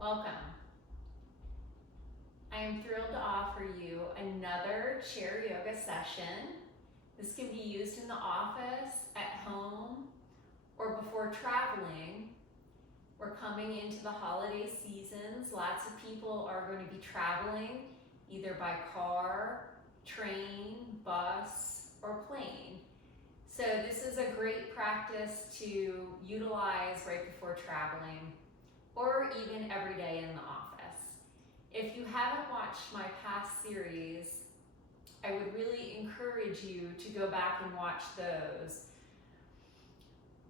Welcome. I am thrilled to offer you another chair yoga session. This can be used in the office, at home, or before traveling. We're coming into the holiday seasons. Lots of people are going to be traveling either by car, train, bus, or plane. So this is a great practice to utilize right before traveling, or even every day in the office. If you haven't watched my past series, I would really encourage you to go back and watch those.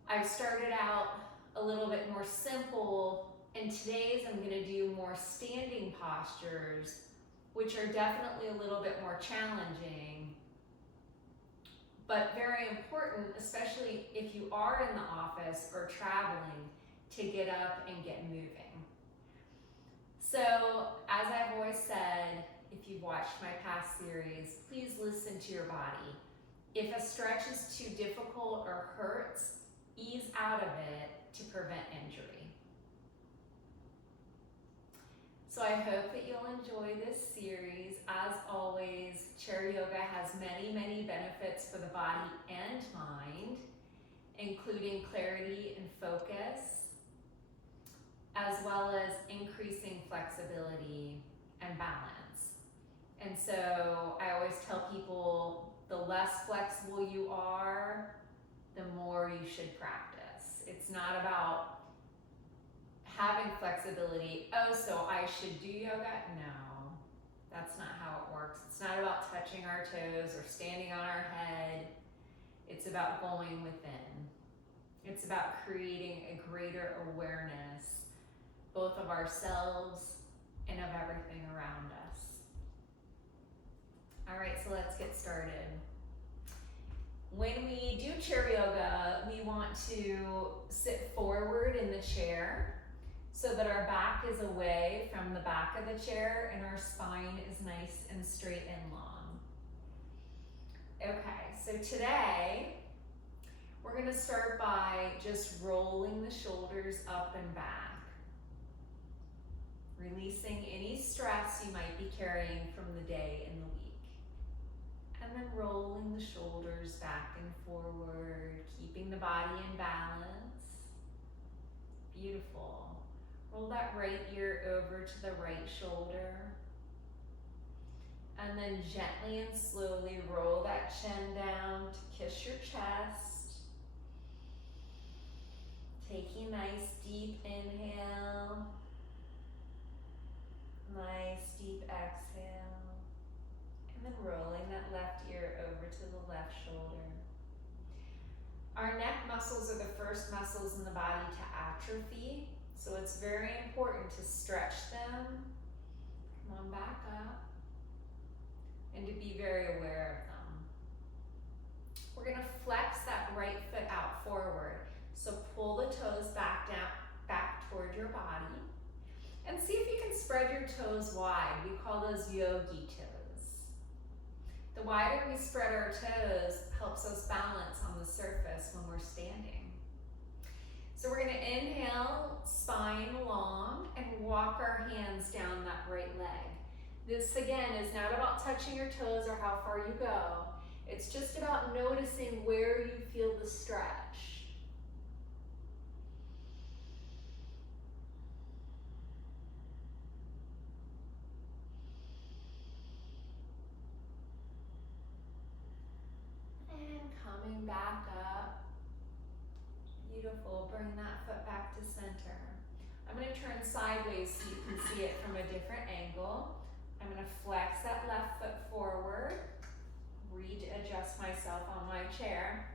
I've started out a little bit more simple, and today's I'm going to do more standing postures, which are definitely a little bit more challenging, but very important, especially if you are in the office or traveling, to get up and get moving. So, as I've always said, if you've watched my past series, please listen to your body. If a stretch is too difficult or hurts, ease out of it to prevent injury. So I hope that you'll enjoy this series. As always, chair yoga has many, many benefits for the body and mind, including clarity and focus, as well as increasing flexibility and balance. And so I always tell people, the less flexible you are, the more you should practice. It's not about having flexibility. Oh, so I should do yoga? No, that's not how it works. It's not about touching our toes or standing on our head. It's about going within. It's about creating a greater awareness, both of ourselves and of everything around us. All right, so let's get started. When we do chair yoga, we want to sit forward in the chair so that our back is away from the back of the chair and our spine is nice and straight and long. Okay, so today we're going to start by just rolling the shoulders up and back, releasing any stress you might be carrying from the day and the week. And then rolling the shoulders back and forward, keeping the body in balance. Beautiful. Roll that right ear over to the right shoulder. And then gently and slowly roll that chin down to kiss your chest. Taking a nice deep inhale. Nice deep exhale. And then rolling that left ear over to the left shoulder. Our neck muscles are the first muscles in the body to atrophy, so it's very important to stretch them. Come on back up. And to be very aware of them. We're going to flex that right foot out forward. So pull the toes back toward your body. And see if you can spread your toes wide. We call those yogi toes. The wider we spread our toes helps us balance on the surface when we're standing. So we're going to inhale, spine long, and walk our hands down that right leg. This again is not about touching your toes or how far you go. It's just about noticing where you feel the stretch. Coming back up. Beautiful. Bring that foot back to center. I'm going to turn sideways so you can see it from a different angle. I'm going to flex that left foot forward. Readjust myself on my chair.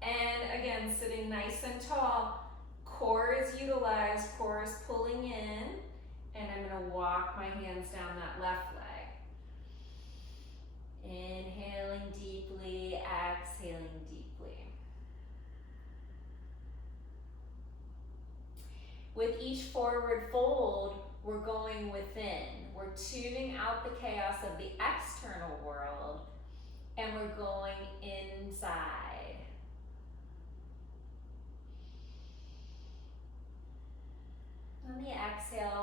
And again, sitting nice and tall. Core is utilized, core is pulling in. And I'm going to walk my hands down that left leg. Inhaling deeply, exhaling deeply. With each forward fold, we're going within. We're tuning out the chaos of the external world, and we're going inside. On the exhale,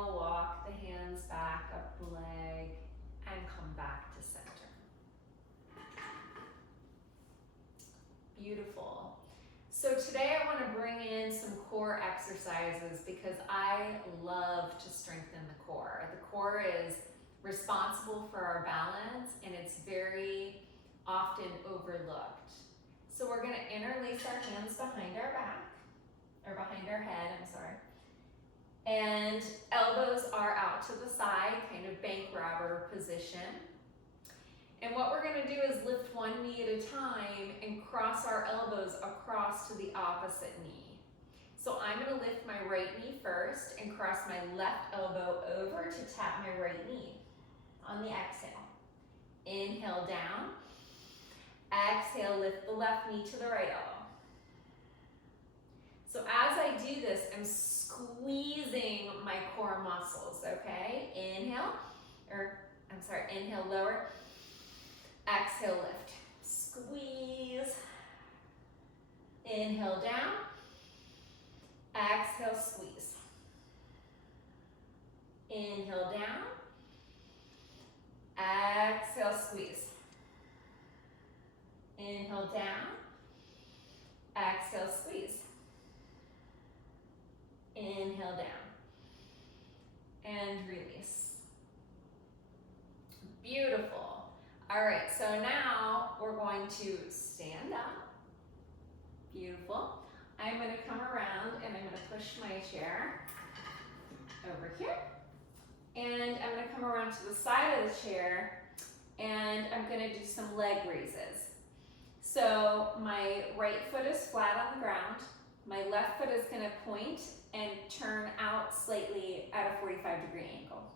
Beautiful. So today I want to bring in some core exercises because I love to strengthen the core. The core is responsible for our balance and it's very often overlooked. So we're going to interlace our hands behind our back, or behind our head, I'm sorry. And elbows are out to the side, kind of bank robber position. And what we're going to do is lift one knee at a time and cross our elbows across to the opposite knee. So I'm going to lift my right knee first and cross my left elbow over to tap my right knee on the exhale. Inhale down. Exhale, lift the left knee to the right elbow. So as I do this, I'm squeezing my core muscles, okay? Inhale, inhale, lower. Exhale, lift. Squeeze. Inhale, down. Exhale, squeeze. Inhale, down. Exhale, squeeze. Inhale, down. Exhale, squeeze. Inhale, down. And release. Beautiful. All right, so now we're going to stand up. Beautiful. I'm going to come around and I'm going to push my chair over here. And I'm going to come around to the side of the chair and I'm going to do some leg raises. So my right foot is flat on the ground. My left foot is going to point and turn out slightly at a 45-degree angle.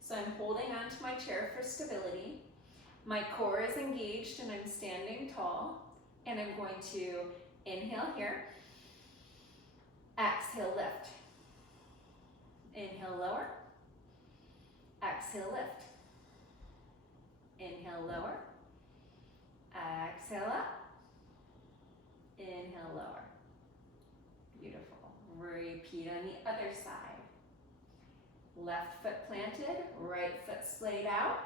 So I'm holding onto my chair for stability. My core is engaged and I'm standing tall. And I'm going to inhale here. Exhale, lift. Inhale, lower. Exhale, lift. Inhale, lower. Exhale, up. Inhale, lower. Beautiful. Repeat on the other side. Left foot planted, right foot splayed out.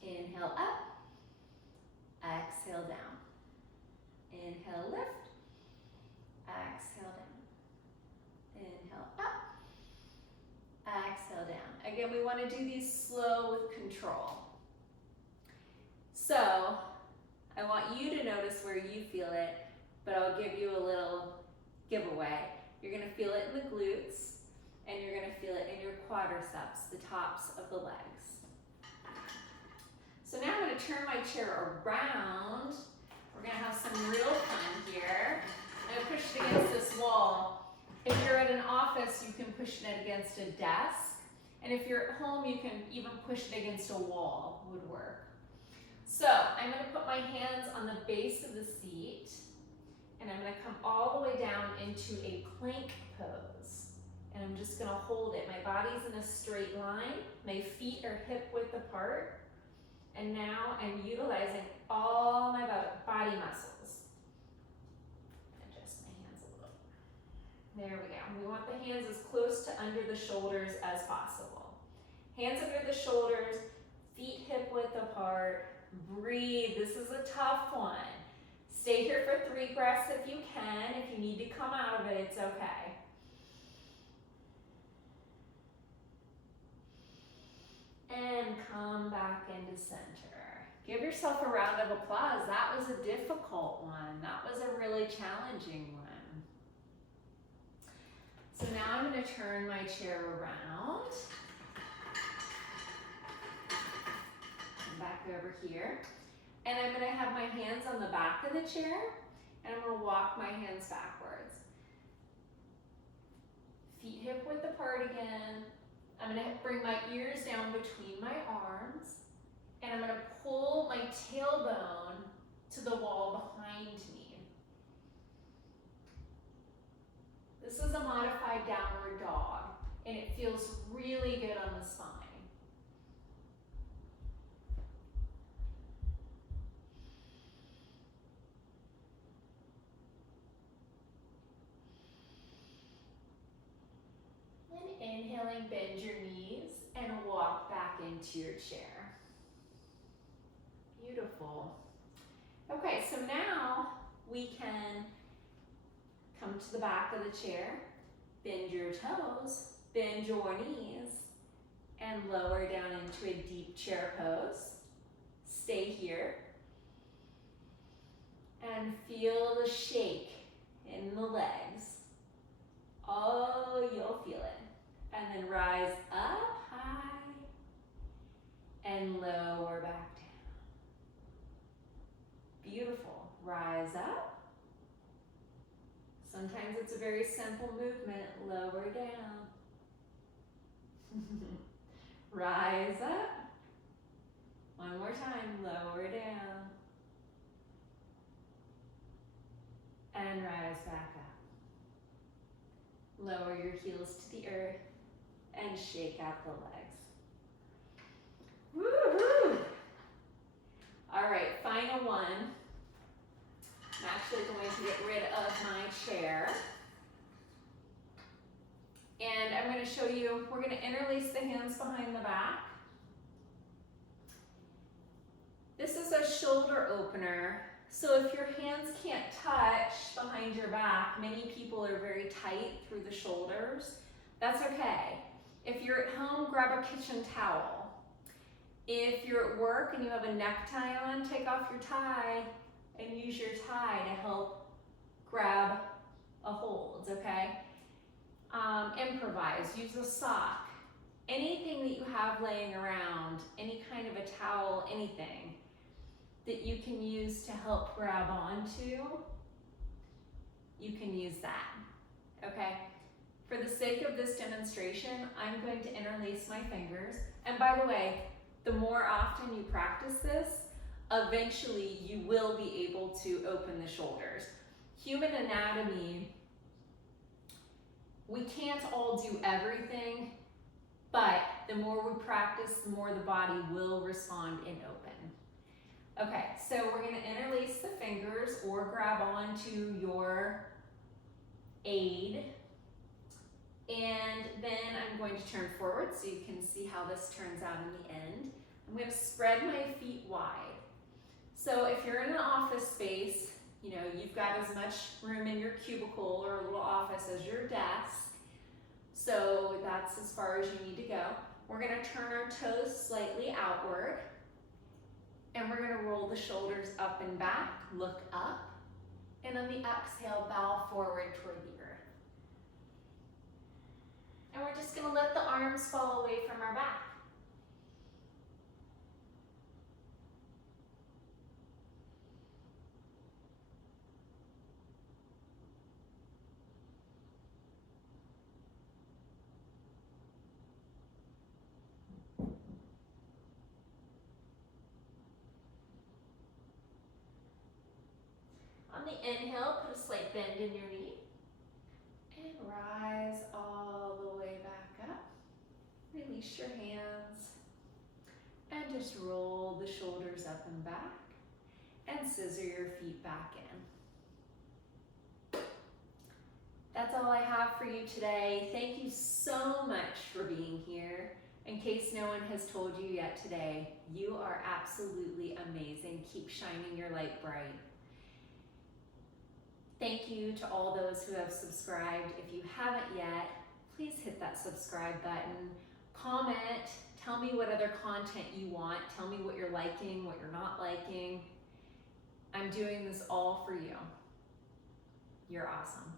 Inhale, up. Exhale, down. Inhale, lift. Exhale, down. Inhale, up. Exhale, down. Again, we want to do these slow with control. So, I want you to notice where you feel it, but I'll give you a little giveaway. You're going to feel it in the glutes, and you're going to feel it in your quadriceps, the tops of the legs. So now I'm going to turn my chair around. We're going to have some real fun here. I'm going to push it against this wall. If you're at an office, you can push it against a desk. And if you're at home, you can even push it against a wall, would work. So I'm going to put my hands on the base of the seat. And I'm going to come all the way down into a plank pose. And I'm just going to hold it. My body's in a straight line. My feet are hip width apart. And now I'm utilizing all my body muscles. Adjust my hands a little. There we go. We want the hands as close to under the shoulders as possible. Hands under the shoulders, feet hip width apart. Breathe. This is a tough one. Stay here for 3 breaths if you can. If you need to come out of it, it's okay. And come back into center. Give yourself a round of applause. That was a difficult one. That was a really challenging one. So now I'm going to turn my chair around. Come back over here. And I'm going to have my hands on the back of the chair. And I'm going to walk my hands backwards. Feet hip width apart again. I'm going to bring my ears down between my arms, and I'm going to pull my tailbone to the wall behind me. This is a modified downward dog, and it feels really good on the spine. Inhaling, bend your knees and walk back into your chair. Beautiful. Okay, so now we can come to the back of the chair, bend your toes, bend your knees, and lower down into a deep chair pose. Stay here. And feel the shake in the legs. Oh, you'll feel it. And then rise up high and lower back down. Beautiful. Rise up. Sometimes it's a very simple movement. Lower down. Rise up. One more time. Lower down. And rise back up. Lower your heels to the earth and shake out the legs. Woohoo! All right, final one. I'm actually going to get rid of my chair. And I'm going to show you, we're going to interlace the hands behind the back. This is a shoulder opener. So if your hands can't touch behind your back, many people are very tight through the shoulders. That's okay. If you're at home, grab a kitchen towel. If you're at work and you have a necktie on, take off your tie and use your tie to help grab a hold, okay? Improvise, use a sock. Anything that you have laying around, any kind of a towel, anything that you can use to help grab onto, you can use that, okay? For the sake of this demonstration, I'm going to interlace my fingers. And by the way, the more often you practice this, eventually you will be able to open the shoulders. Human anatomy, we can't all do everything, but the more we practice, the more the body will respond and open. Okay, so we're gonna interlace the fingers or grab onto your aid. And then I'm going to turn forward so you can see how this turns out in the end. I'm gonna spread my feet wide. So if you're in an office space, you know, you've got as much room in your cubicle or a little office as your desk. So that's as far as you need to go. We're gonna turn our toes slightly outward. And we're gonna roll the shoulders up and back, look up, and on the exhale, bow forward toward the earth. And we're just gonna let the arms fall away from our back. On the inhale, put a slight bend in your knee. And rise all the way back up. Release your hands. And just roll the shoulders up and back. And scissor your feet back in. That's all I have for you today. Thank you so much for being here. In case no one has told you yet today, you are absolutely amazing. Keep shining your light bright. Thank you to all those who have subscribed. If you haven't yet, please hit that subscribe button. Comment, tell me what other content you want. Tell me what you're liking, what you're not liking. I'm doing this all for you. You're awesome.